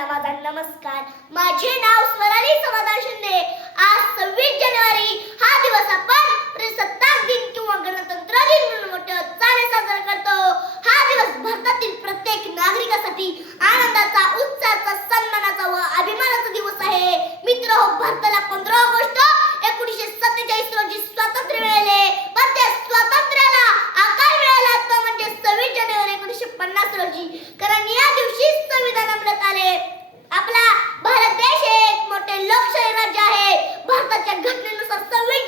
सर्वांना माझा नमस्कार. माझे नाव स्वराली समाधान शिंदे. आज 26 जानेवारी हा दिवस आपण प्रजासत्ताक दिन किंवा गणतंत्र दिन म्हणून मोठ्या उत्साहाने साजरा करतो. हा दिवस भारतातील प्रत्येक नागरिकासाठी आनंदाचा, उत्साहाचा, सन्मानाचा व अभिमानाचा दिवस आहे. मित्र, भारताला 15 ऑगस्ट 1947 रोजी स्वातंत्र्य मिळाले. पण त्या स्वातंत्र्याला आकार मिळाला तो म्हणजे 26 जानेवारी 1950 रोजी. कारण या दिवशी संविधान अंमलात आले. आपला भारत देश एक मोठे लोकशाही राज्य आहे. भारताच्या घटनेनुसार 26